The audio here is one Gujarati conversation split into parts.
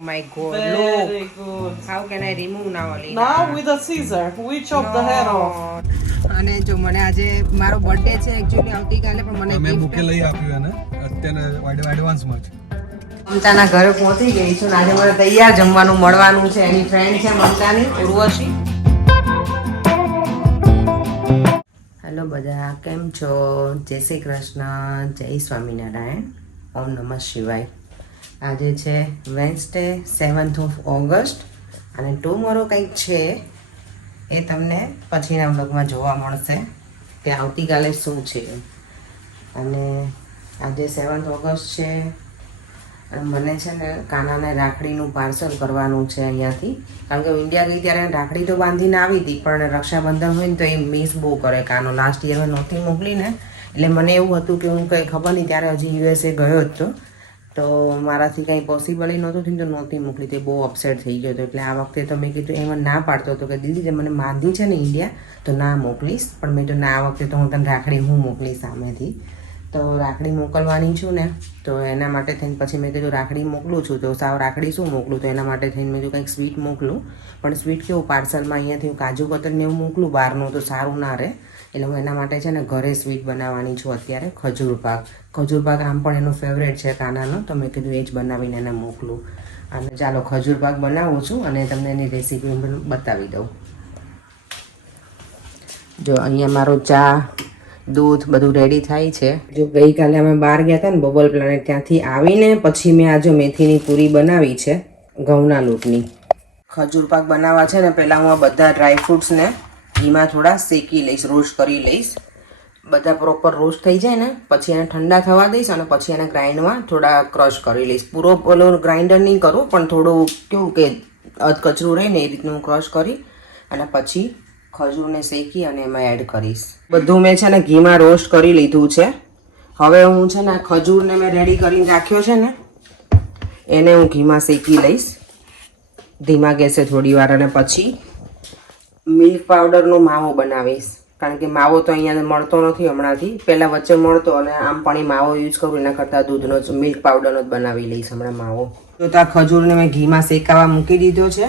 My God, Very look. good. How can I remove now, Alina? Now with a scissor, we chop the hair off. અને જો મને આજે મારો બર્થડે છે એકચ્યુઅલી આવતીકાલે પણ મને મેં gift બુકે લઈ આપ્યું એને અત્યારે એડવાન્સમાં જ. મમતાના ઘરે પહોંચી ગઈ છું અને આજે મને તૈયાર જમવાનું મળવાનું છે. એની ફ્રેન્ડ છે મમતાની ઉર્વશી. હેલો બધા, કેમ છો? જય શ્રી કૃષ્ણ, જય સ્વામિનારાયણ, ઓમ નમઃ શિવાય. આજે છે વેન્સડે 7th of ઓગસ્ટ અને ટુમોરો કંઈક છે એ તમને પછીના વ્લોગમાં જોવા મળશે કે આવતીકાલે શું છે. અને આજે 7th ઓગસ્ટ છે અને મને છે ને કાનાને રાખડીનું પાર્સલ કરવાનું છે અહીંયાથી. કારણ કે ઇન્ડિયા ગઈ ત્યારે રાખડી તો બાંધીને આવી હતી પણ રક્ષાબંધન હોય ને તો એ મિસ બહુ કરે કાનો. લાસ્ટ યર મેં નહોતી મોકલીને એટલે મને એવું હતું કે હું કંઈ ખબર નહીં, ત્યારે હજી યુએસએ ગયો જ તો મારાથી કંઈ પોસિબલ નહોતું થયું તો નહોતી મોકલી. તે બહુ અપસેટ થઈ ગયો હતો. એટલે આ વખતે તો મેં કીધું એમાં ના પાડતો હતો કે દીદી જે મને બાંધી છે ને ઇન્ડિયા તો ના મોકલીશ, પણ મેં તો ના આ વખતે તો હું તને રાખડી હું મોકલીશ સામેથી. તો રાખડી મોકલવાની છું ને તો એના માટે થઈને પછી મેં કીધું રાખડી મોકલું છું તો સાવ રાખડી શું મોકલું, તો એના માટે થઈને મેં કીધું કંઈક સ્વીટ મોકલું. પણ સ્વીટ કેવું પાર્સલમાં અહીંયાથી હું કાજુ કતરને એવું મોકલું બહારનું તો સારું ના રહે. એટલે હું એના માટે છે ને ઘરે સ્વીટ બનાવવાની છું અત્યારે. ખજૂર પાક આમ પણ એનો ફેવરેટ છે કાનાનો, તો મેં કીધું એ જ બનાવીને એને મોકલું. અને ચાલો ખજૂર પાક બનાવું છું અને તમને એની રેસીપી બતાવી દઉં. જો અહીંયા મારો ચા દૂધ બધું રેડી થાય છે. જો ગઈકાલે અમે બહાર ગયા હતા ને બબલ પ્લાનેટ, ત્યાંથી આવીને પછી મેં આજે મેથીની પૂરી બનાવી છે ઘઉંના લોટની. ખજૂર પાક બનાવવા છે ને પહેલાં હું આ બધા ડ્રાયફ્રૂટ્સને ઘીમાં થોડા શેકી લઈશ, રોસ્ટ કરી લઈશ. બધા પ્રોપર રોસ્ટ થઈ જાય ને પછી એને ઠંડા થવા દઈશ અને પછી એને ગ્રાઇન્ડમાં થોડા ક્રશ કરી લઈશ. પૂરો પેલો ગ્રાઇન્ડર નહીં કરું પણ થોડું કેવું કે અધકચરું રહે ને એ રીતનું હું ક્રશ કરી અને પછી ખજૂરને શેકી અને એમાં એડ કરીશ. બધું મેં છે ને ઘીમાં રોસ્ટ કરી લીધું છે. હવે હું છે ને ખજૂરને મેં રેડી કરીને રાખ્યો છે ને એને હું ઘીમાં શેકી લઈશ ધીમા ગેસે થોડી વાર. અને પછી મિલ્ક પાવડરનો માવો બનાવીશ. કારણ કે માવો તો અહીંયા મળતો નથી હમણાંથી, પહેલાં વચ્ચે મળતો અને આમ પણ માવો યુઝ કરું એના કરતાં દૂધનો જ મિલ્ક પાવડરનો જ બનાવી લઈશ હમણાં માવો. તો આ ખજૂરને મેં ઘીમાં શેકાવા મૂકી દીધો છે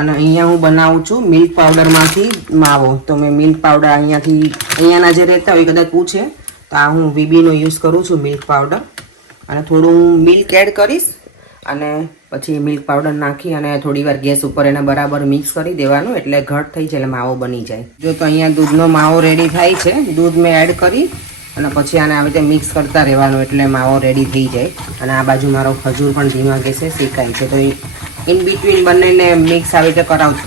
અને અહીંયા હું બનાવું છું મિલ્ક પાવડરમાંથી માવો. તો મેં મિલ્ક પાવડર અહીંયાના જે રહેતા હોય કદાચ પૂછે તો આ હું વીબીનો યુઝ કરું છું મિલ્ક પાવડર. અને થોડું હું મિલ્ક એડ કરીશ અને પછી મિલ્ક પાવડર નાખી અને થોડી વાર ગેસ ઉપર એને બરાબર મિક્સ કરી દેવાનું એટલે ઘટ થઈ જાય એટલે માવો બની જાય. જો તો અહીંયા દૂધનો માવો રેડી થાય છે. દૂધ મેં એડ કરી અને પછી આને આવી રીતે મિક્સ કરતા રહેવાનું એટલે માવો રેડી થઈ જાય. અને આ બાજુ મારો ખજૂર પણ ધીમા ગેસે શેકાય છે. તો ઇન બિટવીન બંનેને મિક્સ આવી રીતે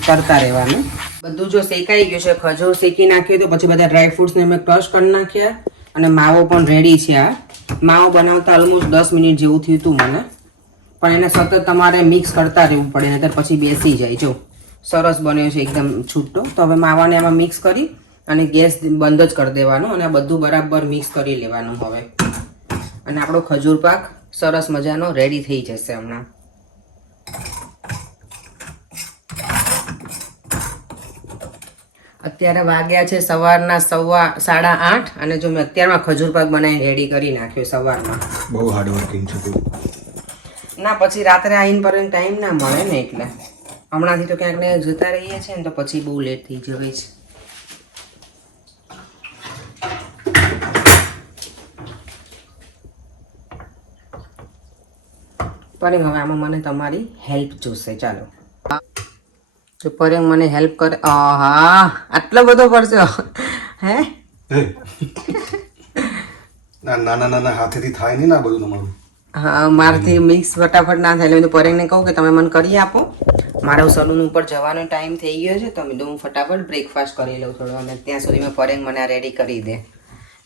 કરતા રહેવાનું. બધું જો શેકાઈ ગયું છે, ખજૂર શેકી નાખ્યું તો પછી બધા ડ્રાયફ્રૂટ્સને મેં ક્રશ કરી નાખ્યા અને માવો પણ રેડી છે. આ માવો બનાવતા ઓલમોસ્ટ 10 મિનિટ જેવું થયું હતું મને, પણ એને સતત તમારે મિક્સ કરતા રહેવું પડે નહીંતર પછી બેસી જાય. જો સરસ બન્યો છે એકદમ છૂટો. તો હવે માવાને આમાં મિક્સ કરી અને ગેસ બંધ જ કરી દેવાનો અને આ બધું બરાબર મિક્સ કરી લેવાનું હવે. અને આપણો ખજૂર પાક સરસ મજાનો રેડી થઈ જશે હમણાં. અત્યારે વાગ્યા છે સવારના 8:30 અને જો મેં અત્યારમાં ખજૂર પાક બનાવીને રેડી કરી નાખ્યો સવારમાં. બહુ હાર્ડ વર્કિંગ છે તું. ના પછી રાત્રે આવીને પર ટાઈમ ના મળે ને એટલે હમણાંથી તો ક્યાંક ને જતા રહીએ છીએ ને તો પછી બહુ લેટ થઈ જવાય છે. પરેંગ હવે આમાં મને તમારી હેલ્પ જોશે. ચાલો જો પરેંગ મને હેલ્પ કરે. હા આટલો બધો પડશે હે? નાના હાથેથી થાય નહીં ને આ બધું તમારું. હા મારાથી મિક્સ ફટાફટ ના થાય એટલે પરેંગને કહું કે તમે મને કરી આપો. મારો સલૂન ઉપર જવાનો ટાઈમ થઈ ગયો છે તો હું ફટાફટ બ્રેકફાસ્ટ કરી લઉં થોડો અને ત્યાં સુધીમાં પરેંગ મને આ રેડી કરી દે.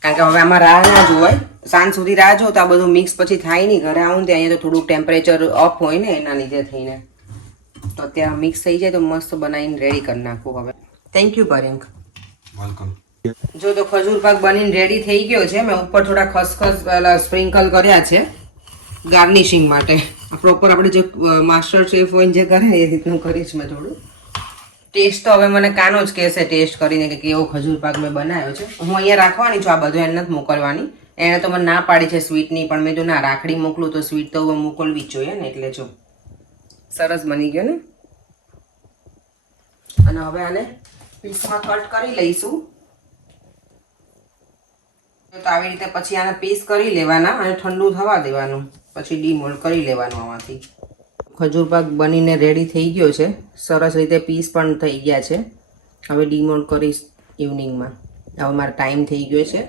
કારણ કે હવે આમાં રાહ ના જોવાય, સાંજ સુધી રાહ જો તો આ બધું મિક્સ પછી થાય નહીં. ઘરે આવું ત્યાં અહીંયા તો થોડુંક ટેમ્પરેચર અપ હોય ને એના લીધે થઈને તો અત્યારે મિક્સ થઈ જાય તો મસ્ત બનાવીને રેડી કરી નાખું હવે. Thank you Pareng. વેલકમ. જો તો ખજૂર પાક બનીને રેડી થઈ ગયો છે. મેં ઉપર થોડા ખસખસ સ્પ્રિંકલ કર્યા છે ગાર્નિશિંગ માટે. પ્રોપર આપણે જે માસ્ટર શેફ હોય જે કરે એ રીતનું કરીશ મેં થોડું. ટેસ્ટ તો હવે મને કાનો જ કહેશે ટેસ્ટ કરીને કે કેવો ખજૂર પાક મેં બનાવ્યો છે. હું અહીંયા રાખવાની છું, આ બધું એને નથી મોકલવાની. એણે તો મને ના પાડી છે સ્વીટની, પણ મેં જો ના રાખડી મોકલું તો સ્વીટ તો મોકલવી જ જોઈએ ને એટલે જો સરસ બની ગયો ને. અને હવે આને પીસમાં કટ કરી લઈશું. તો આવી રીતે પછી આને પીસ કરી લેવાના અને ઠંડુ થવા દેવાનું, પછી ડીમોલ્ડ કરી લેવાનું આમાંથી. ખજૂર પાક બનીને રેડી થઈ ગયો છે, સરસ રીતે પીસ પણ થઈ ગયા છે. હવે ડીમોલ્ડ કરીશ ઇવનિંગમાં. હવે મારો ટાઈમ થઈ ગયો છે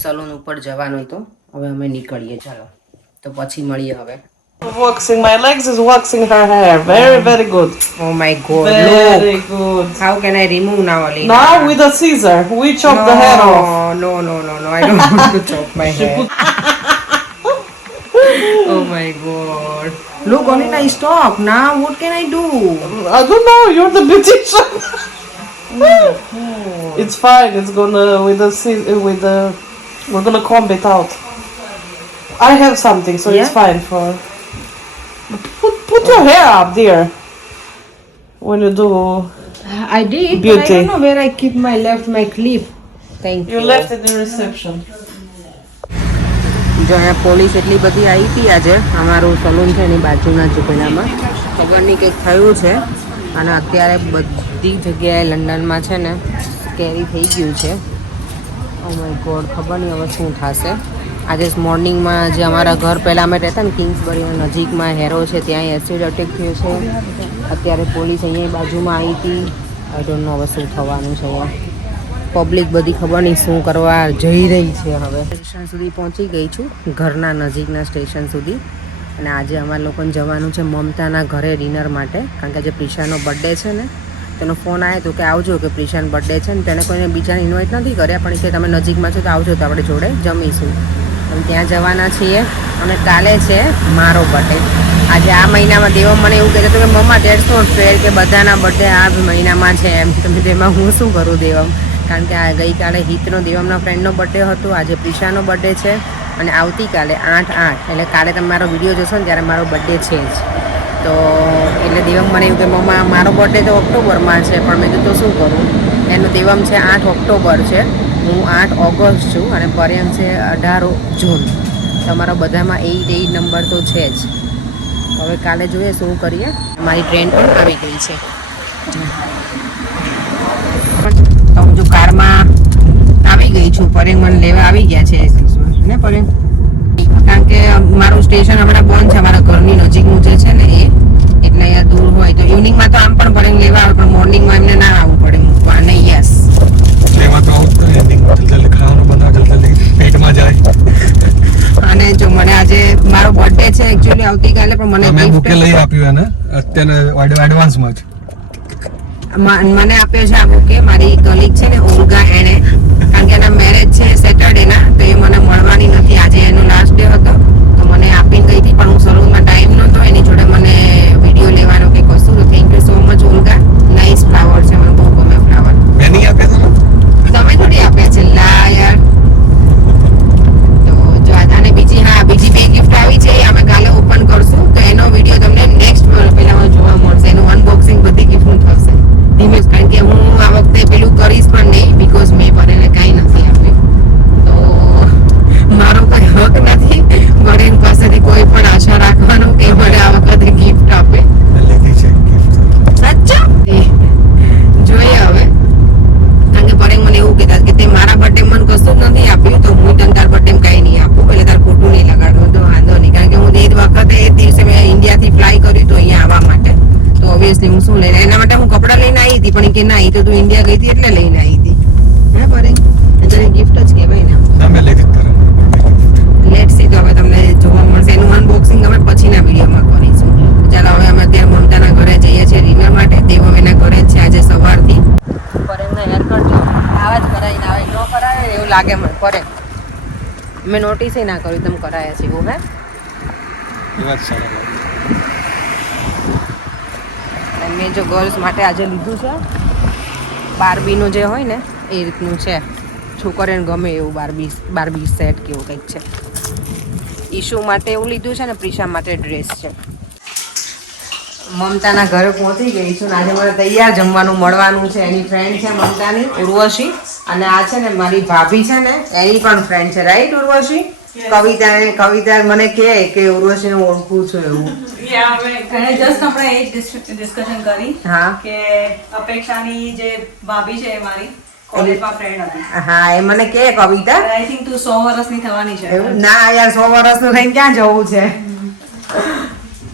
સલૂન ઉપર જવાનું, તો હવે અમે નીકળીએ. ચાલો તો પછી મળીએ હવે. Waxing my legs is waxing her hair. Very, very good. Oh my god, Very look. good. How can I remove now, Alina? Now with a scissor, we chop the hair off. No, I don't want to chop my hair. Oh my god. Look, Alina, stop. Now what can I do? I don't know, you're the beautician. It's fine, it's gonna, we're gonna comb it out. I have something, so it's Yeah? fine for... Put your hair up there. When you do... I did, but I Beauty. don't know where I keep my clip. Thank you. You left it in reception. જો અહીંયા પોલીસ એટલી બધી આવી હતી આજે. અમારું સલૂન છે એની બાજુના ઝૂંપડામાં. ખબર નહીં કંઈક થયું છે અને અત્યારે બધી જગ્યાએ લંડનમાં છે ને સ્કેરી થઈ ગયું છે. ઓ માય ગોડ, ખબર નહીં હવે શું થશે. આજે મોર્નિંગમાં જે અમારા ઘર પહેલાં અમે રહેતા ને કિંગ્સબરીના નજીકમાં હેરો છે, ત્યાં એસિડ અટેક થયો છે. અત્યારે પોલીસ અહીંયા બાજુમાં આવી હતી. આઈ ડોન્ટ નો હવે શું થવાનું છે. અહીંયા પબ્લિક બધી ખબર નહીં શું કરવા જઈ રહી છે. હવે સ્ટેશન સુધી પહોંચી ગઈ છું, ઘરના નજીકના સ્ટેશન સુધી. અને આજે અમારા લોકોને જવાનું છે મમતાના ઘરે ડિનર માટે, કારણ કે આજે પ્રિશાનો બર્થડે છે ને. તેનો ફોન આવ્યો હતો કે આવજો, કે પ્રિશાનો બર્થડે છે ને. તેણે કોઈને બીજાને ઇન્વાઇટ નથી કર્યા, પણ કે તમે નજીકમાં છો તો આવજો, તો આપણે જોડે જમીશું. અને ત્યાં જવાના છીએ. અને કાલે છે મારો બર્થડે. આજે આ મહિનામાં દેવમ મને એવું કહેતો હતો કે મમ્મા ડેટ્સ નોટ ફેર, કે બધાના બર્થડે આ મહિનામાં છે એમ. તમે તેમાં હું શું કરું દેવમ, કારણ કે આ ગઈકાલે હિતનો દેવમના ફ્રેન્ડનો બર્થડે હતો, આજે પ્રિશાનો બર્થડે છે અને આવતીકાલે 8/8 એટલે કાલે તમે મારો વિડીયો જોશો ને ત્યારે મારો બર્થડે છે જ. તો એટલે દેવમ મને એવું કે મમ્મા મારો બર્થડે તો ઓક્ટોબરમાં છે, પણ મેં કીધું તો શું કરું. એનો દેવમ છે 8 ઓક્ટોબર છે, હું 8 ઓગસ્ટ છું અને પર્યમ છે 18 જૂન. તમારા બધામાં 8 નંબર તો છે જ. હવે કાલે જોઈએ શું કરીએ. મારી ટ્રેન પણ આવી ગઈ છે. તો હું જો કારમાં આવી ગઈ છું. પરેંગ મને લેવા આવી ગયા છે ને પરેંગ, કારણ કે મારું સ્ટેશન હમણાં બંધ છે. અમારા ઘરની નજીકનું જે છે ને એ, એટલે અહીંયા દૂર હોય તો ઇવનિંગમાં તો આમ પણ પરેંગ લેવા આવે, પણ મોર્નિંગમાં એમને ના આવવું પડે મૂકવા. અને યસ એમાં તો આવું જ નહીં, જલ્દી ખાવાનું બનાવ, જલ્દી પેટમાં જાય. અને જો મને આજે મારો બર્થડે છે એકચ્યુઅલી આવતીકાલે, પણ મને મેં gift બુકે લઈ આપ્યું એને અત્યારે એડવાન્સમાં જ. મને આપ્યો છે આ બુકે મારી કલીગ છે ને ઓલ્ગા, એને, કારણ કે એના મેરેજ છે સેટરડેના, તો એ મને મળવાની નથી. આજે એનો લાસ્ટ ડે હતો તો મને આપીને ગઈ હતી, પણ હું સલૂનમાં ટાઈમ નહોતો એની જોડે મને વિડીયો લેવાનો કે કશું. તો thank you so much Olga. Nice flower છે, મને બહુ ગમે ફ્લાવર. મેં નહીં આપ્યા તમે? તમે થોડી આપ્યા છે લા યાર. તો જો આને બીજી બે ગિફ્ટ આવી છે, એ અમે કાલે ઓપન કરશું. તો એનો વિડીયો તમને નેક્સ્ટ પેલામાં જોવા મળશે. એનું અનબોક્સિંગ બધી ગિફ્ટનું થશે ધીમે, કારણ કે હું આ વખતે પેલું કરીશ પણ નહીં, બીકોઝ મેં બરેને કાંઈ નથી આપ્યું. તો મારો કોઈ હક નથી બરેન પાસેથી કોઈ પણ આશા રાખવાનો કે મને આ વખતે ગિફ્ટ આપે. લીધી છે gift. સાચા જોઈએ હવે, કારણ કે પરેંગ મને એવું કહેતા કે તે મારા બર્થડે મને કશું જ નથી આપ્યું, તો હું તને તાર બર્થડે કાંઈ નહીં આપું, એટલે તાર ખોટું નહીં લગાડવું. તો વાંધો નહીં, કારણ કે હું એ વખતે એ દિવસે મેં ઇન્ડિયાથી ફ્લાય કર્યું હતું અહીંયા આવવા માટે. તો ઓબ્વિયસલી હું શું લઈને, એના માટે હું કપડાં લઈને આવી હતી, પણ એ કે ના, એ તો તું ઇન્ડિયા ગઈ હતી એટલે લઈને આવી હતી. હે પરેંગ, એટલે ગિફ્ટ જ કહેવાય ને. ના મેં લીધી તારે. લેટ સી, તો હવે તમને જોવા મળશે. એનું અનબોક્સિંગ અમે પછીના વિડીયોમાં કરીશું. ચાલો હવે અમે અત્યારે મમતાના ઘરે જઈએ છીએ ડિનર માટે. દેવ એના ઘરે જ છે આજે સવારથી. પરેંગના હેરકટ જો આવા જ કરાવીને આવે, ન કરાવે એવું લાગે મને. પરેંગ મેં નોટિસ ના કર્યું તમે કરાયા છે એવું. હે એ વાત સારા લાગે. મેં જો ગર્લ્સ માટે આજે લીધું છે બાર્બીનું જે હોય ને એ રીતનું છે, છોકરીઓને ગમે એવું બાર્બી સેટ કે એવું કંઈક છે. ઈશુ માટે એવું લીધું છે ને પ્રિશા માટે ડ્રેસ છે. મમતાના ઘરે પહોંચી ગઈ છું ને આજે મને તૈયાર જમવાનું મળવાનું છે. એની ફ્રેન્ડ છે મમતાની ઉર્વશી, અને આ છે ને મારી ભાભી છે ને એની પણ ફ્રેન્ડ છે, રાઈટ ઉર્વશી? કવિતા મને કે ઉર્વશીને ઓળખું છું એવું. અને જસ્ટ હમણાં એ ડિસ્કશન કરી હા કે અપેક્ષાની જે ભાભી છે એ મારી કોલેજમાં ફ્રેન્ડ હતી. હા એ મને કે કવિતા આઈ થિંક તું 100 વર્ષની થવાની છે. એવું ના યાર 100 વર્ષનું થઈને ક્યાં જવું છે.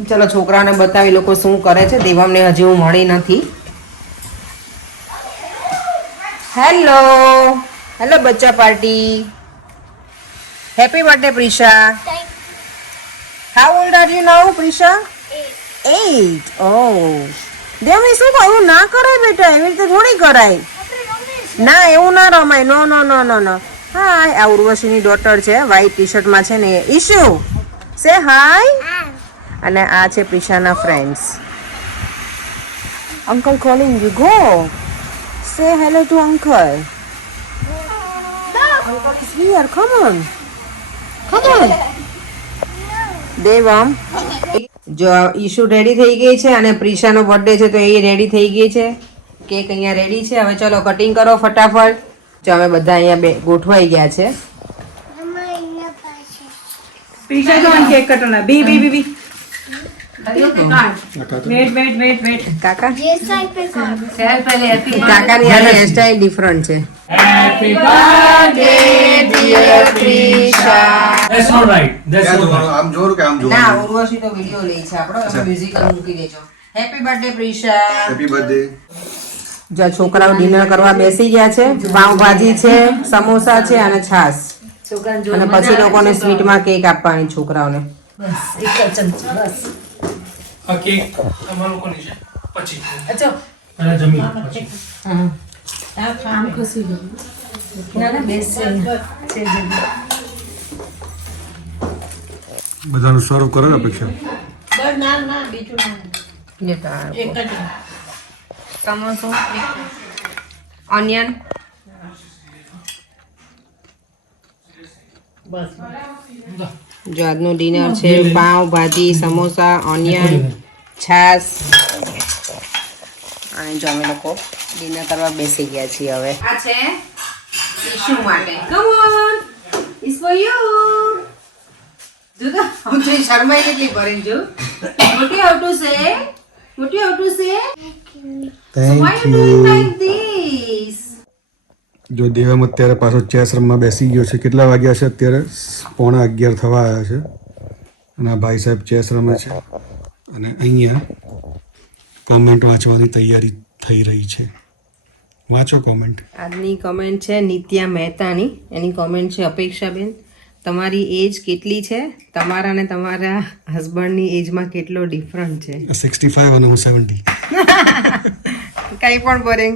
ચલો છોકરાઓને બતાવી લોકો શું કરે છે. દેવામને હજી હું મળી નથી. હેલો હેલો બચ્ચા party. Happy birthday Prisha. How old are you now Prisha? 8. Oh દેવની શું કહું ના કરાય બેટા, એવી રીતે થોડી કરાય. ના એવું ના રમાય. નો નો નો નો નો. હાય આ ઉર્વશીની ડોટર છે, વ્હાઈટ ટી શર્ટમાં છે ને એ. Ishu say hi. અને આ છે પ્રિશાના friends. Uncle calling you, go say hello to uncle. Uncle is here, come on. Come on. Devam જો ઈશુ રેડી થઈ ગઈ છે અને પ્રિશાનો બર્થડે છે તો એ રેડી થઈ ગઈ છે. કેક અહીંયા રેડી છે. હવે ચલો કટિંગ કરો ફટાફટ. જો અમે બધા અહીંયા ગોઠવાઈ ગયા છે. પ્રિશા તો આન કેક કટોના બી બી બી બી વેટ કાકા કાકાની હેરસ્ટાઈલ ડિફરન્ટ છે. Happy birthday dear Prisha. That's all right. That's all right. આમ જોરું કે આમ જોરું? ના ઉર્વશી તો વિડિયો લે છે આપણો. તમે મ્યુઝિકલ મૂકી દેજો. Happy birthday Prisha. Happy birthday. જો છોકરાઓ ડિનર કરવા બેસી ગયા છે. પાવભાજી છે, સમોસા છે અને છાસ. અને પછી લોકોને સ્વીટમાં કેક આપવાની છોકરાઓને. આ કેક તમારા લોકોની છે પછી અને જમી પછી બધાનું સર્વ કરો ને અપેક્ષા. સમોસો, ઓનિયન, જો આજનું ડિનર છે પાવ ભાજી, સમોસા, ઓનિયન, છાસ. અને જો અમે લોકો ડિનર કરવા બેસી ગયા છીએ હવે. આ છે ઈશુ માટે. Come on it's for you. જુદા હું તો શર્માઈ કેટલી ભરીને જો. what you have to say? What you have to say? Thank Why you doing like this? જો દેવમ અત્યારે પાછો ચેસ રમવા બેસી ગયો છે. કેટલા વાગ્યા છે અત્યારે? 11:15 થવા આવ્યા છે અને આ ભાઈ સાહેબ ચેસ રમે છે અને અહીંયા કોમેન્ટ વાંચવાની તૈયારી થઈ રહી છે. વાંચો કોમેન્ટ. આજની કમેન્ટ છે નિત્યા મહેતાની. એની કોમેન્ટ છે અપેક્ષાબેન તમારી એજ કેટલી છે? તમારા ને તમારા હસબન્ડની એજમાં કેટલો ડિફરન્ટ છે? 65 અને હું 70. કઈ પણ બોરિંગ.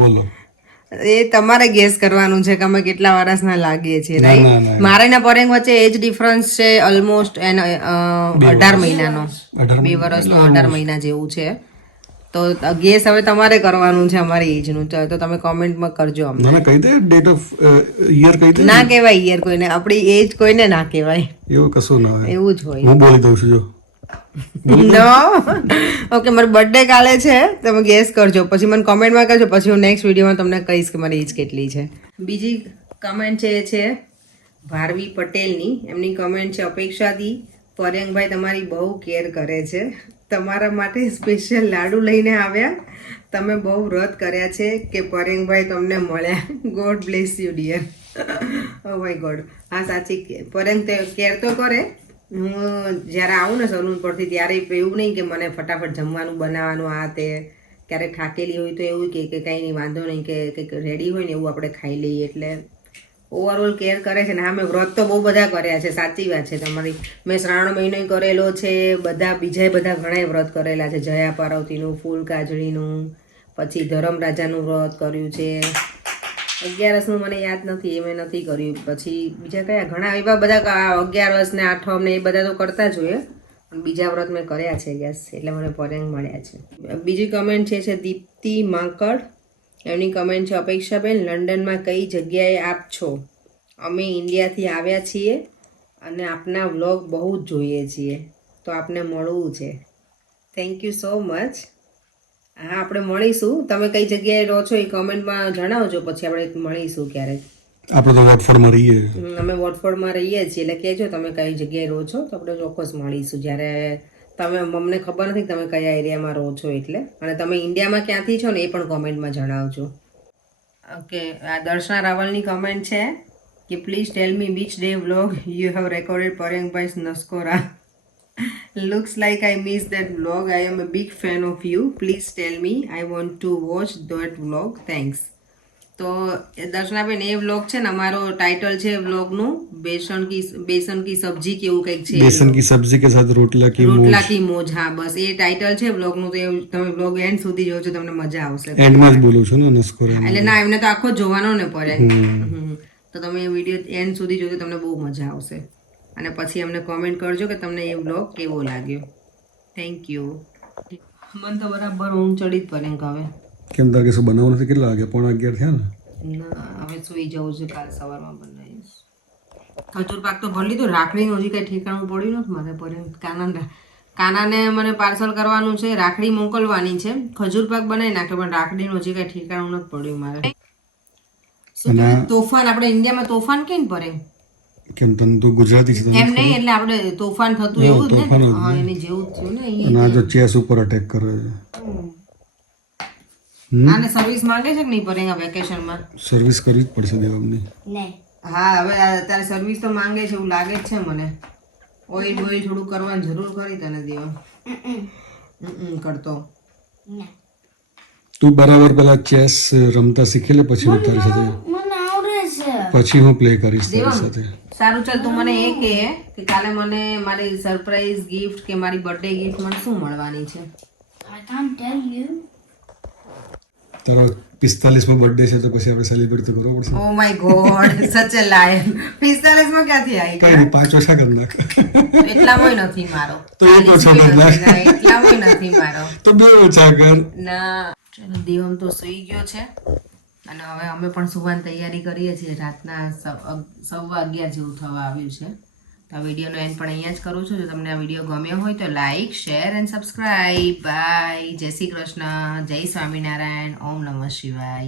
બોલો. એ તમારે ગેસ કરવાનું છે કે અમે કેટલા વર્ષના લાગીએ છીએ. ના, ના, રાઈટ. ના. મારે ને પરેંગ વચ્ચે એજ ડિફરન્સ છે ઓલમોસ્ટ 18 મહિનાનો. 2 વર્ષનો 18 મહિના જેવું છે. તો ગેસ હવે તમારે કરવાનું છે અમારી એજનું. તો તમે કોમેન્ટમાં કરજો અમને. ના ના કહી દે ડેટ ઓફ યર કહી દે. ના કહેવાય યાર કોઈને. આપણી એજ કોઈને ના કહેવાય. એવું કશું ના હોય. એવું જ હોય. હું બોલી દઉં છું જો. નો ઓકે મારો બર્થડે કાલે છે. તમે ગેસ કરજો પછી મને કોમેન્ટમાં કરજો. પછી હું નેક્સ્ટ વિડીયોમાં તમને કહીશ કે મારી એજ કેટલી છે. બીજી કમેન્ટ છે એ છે ભારવી પટેલની. એમની કમેન્ટ છે અપેક્ષાથી પરેંગભાઈ તમારી બહુ કેર કરે છે. તમારા માટે સ્પેશિયલ લાડુ લઈને આવ્યા. તમે બહુ વ્રત કર્યા છે કે પરેંગભાઈ તમને મળ્યા. God bless you dear. Oh my God. હા સાચી પરેંગ કેર તો કરે. હું જ્યારે આવું ને સલૂન પરથી ત્યારે એવું નહીં કે મને ફટાફટ જમવાનું બનાવવાનું આ તે. ક્યારેક થાકેલી હોય તો એવું કે કંઈ નહીં વાંધો નહીં કે કંઈક રેડી હોય ને એવું આપણે ખાઈ લઈએ. એટલે ઓવરઓલ કેર કરે છે ને. હા મેં વ્રત તો બહુ બધા કર્યા છે. સાચી વાત છે તમારી. મેં શ્રાવણ મહિનો કરેલો છે. બીજા બધા ઘણા વ્રત કરેલા છે. જયા પાર્વતીનું, ફૂલ કાજળીનું, પછી ધર્મરાજાનું વ્રત કર્યું છે. 11નું મને યાદ નથી એ મેં નથી કર્યું. પછી બીજા કયા ઘણા એવા બધા 11 ને 8 ને એ બધા તો કરતા જ હોય. પણ બીજા વ્રત મેં કર્યા છે યસ. એટલે મને પરેંગ મળ્યા છે. બીજી કમેન્ટ છે દીપ્તિ માંકડ. એમની કમેન્ટ છે અપેક્ષાબેન લંડનમાં કઈ જગ્યાએ આપ છો? અમે ઇન્ડિયાથી આવ્યા છીએ અને આપના વ્લોગ બહુ જ જોઈએ છીએ તો આપને મળવું છે. Thank you so much. હા આપણે મળીશું. તમે કઈ જગ્યાએ રહો છો એ કમેન્ટમાં જણાવજો. પછી આપણે મળીશું ક્યારેક. આપણે તો વોટફોર્ડમાં રહીએ. અમે વોટફોર્ડમાં રહીએ છીએ, એટલે કહેજો તમે કઈ જગ્યાએ રહો છો, તો આપણે ચોક્કસ મળીશું. જ્યારે તમે, અમને ખબર નથી કે તમે કયા એરિયામાં રહો છો એટલે, અને તમે ઇન્ડિયામાં ક્યાંથી છો ને એ પણ કોમેન્ટમાં જણાવજો. ઓકે, આ દર્શના રાવલની કમેન્ટ છે કે please tell me which day vlog you have recorded પરેંગભાઈ નસ્કોરા. Looks like I missed that vlog. I am a big fan of you. Please tell me. I want to watch that vlog. Thanks. તો દર્શનાબેન, એ વ્લોગ છે ને, અમારો ટાઇટલ છે વ્લોગનું બેસન કી સબ્જી કે એવું કંઈક છે. बेसन की सब्जी के साथ रोटला की રોટલા કી મોજ. હા, બસ એ ટાઇટલ છે વ્લોગનું. તો એ તમે વ્લોગ એન્ડ સુધી જોજો, તમને મજા આવશે. एंड में જ બોલું છું ને નસ્કોરા. એટલે ના, એમને તો આખો જોવાનો ને પડે. તો તમે એ વિડીયો એન્ડ સુધી જોજો, તમને બહુ મજા આવશે. અને પછી અમને કોમેન્ટ કરજો કે તમને એ વ્લોગ કેવો લાગ્યો. Thank you. મને તો બરાબર ઊંઘ ચડી જ પડે હવે. કેમ તારે કશું બનાવવું નથી? કેટલા વાગ્યા? 11:15 થયા ને? ના, હવે સુઈ જવું છે. કાલ સવારમાં બનાવીશ. ખજૂર પાક તો ભરી લીધું. રાખડીનું હજી કંઈ ઠેકાણું પડ્યું નથી મારે. પર કાનાને મને પાર્સલ કરવાનું છે, રાખડી મોકલવાની છે. ખજૂર પાક બનાવી નાખ્યો, પણ રાખડીનું હજી કંઈ ઠેકાણું નથી પડ્યું મારે. શું કહેવાય? તોફાન, આપણે ઇન્ડિયામાં તોફાન કેમ પડે? કેમ તને તો ગુજરાતી છે? એમ નહીં, એટલે આપણે તોફાન થતું એવું જ ને. હા, એની જેવું જ થયું ને અહીંયા. અને આ જો ચેસ ઉપર અટેક કરે છે. આને સર્વિસ માંગે છે કે નહીં પરેંગા વેકેશનમાં? સર્વિસ કરવી જ પડશે દેવાની. હા, હવે અત્યારે સર્વિસ તો માંગે છે એવું લાગે જ છે મને. ઓઇલ બોઇલ થોડું કરવાની જરૂર ખરી તને દેવા? કરતો. તું બરાબર પેલા ચેસ રમતા શીખી લે, પછી હું તારી સાથે, પછી હું પ્લે કરીશ તારી સાથે. સારું, ચાલ તું મને એ કહે કે કાલે મને મારી સરપ્રાઈઝ ગિફ્ટ કે મારી બર્થડે ગિફ્ટ મને શું મળવાની છે? તારો 45મો બર્થડે છે, તો પછી આપણે સેલિબ્રેટ તો કરવો પડશે. ઓ માય ગોડ, સચ અ લાયર. 45 માં ક્યાંથી આવી? કઈ નહીં, 5 ઓછા કરી નાખ. એટલામાં નથી મારો. તો એક ઓછા કરી નાખ. ના, એટલામાં નથી મારો. તો 2 ઓછા કર. ના, ચલો દેવમ તો સૂઈ ગયો છે, અને હવે અમે પણ સુવાની તૈયારી કરીએ છીએ. રાતના 11:15 જેવું થવા આવ્યું છે. તો આ વિડીયોનો એન્ડ પણ અહીંયા જ કરું છું. જો તમને આ વિડીયો ગમ્યો હોય તો like, share and subscribe. Bye. જય શ્રી કૃષ્ણ. જય સ્વામિનારાયણ. ઓમ નમઃ શિવાય.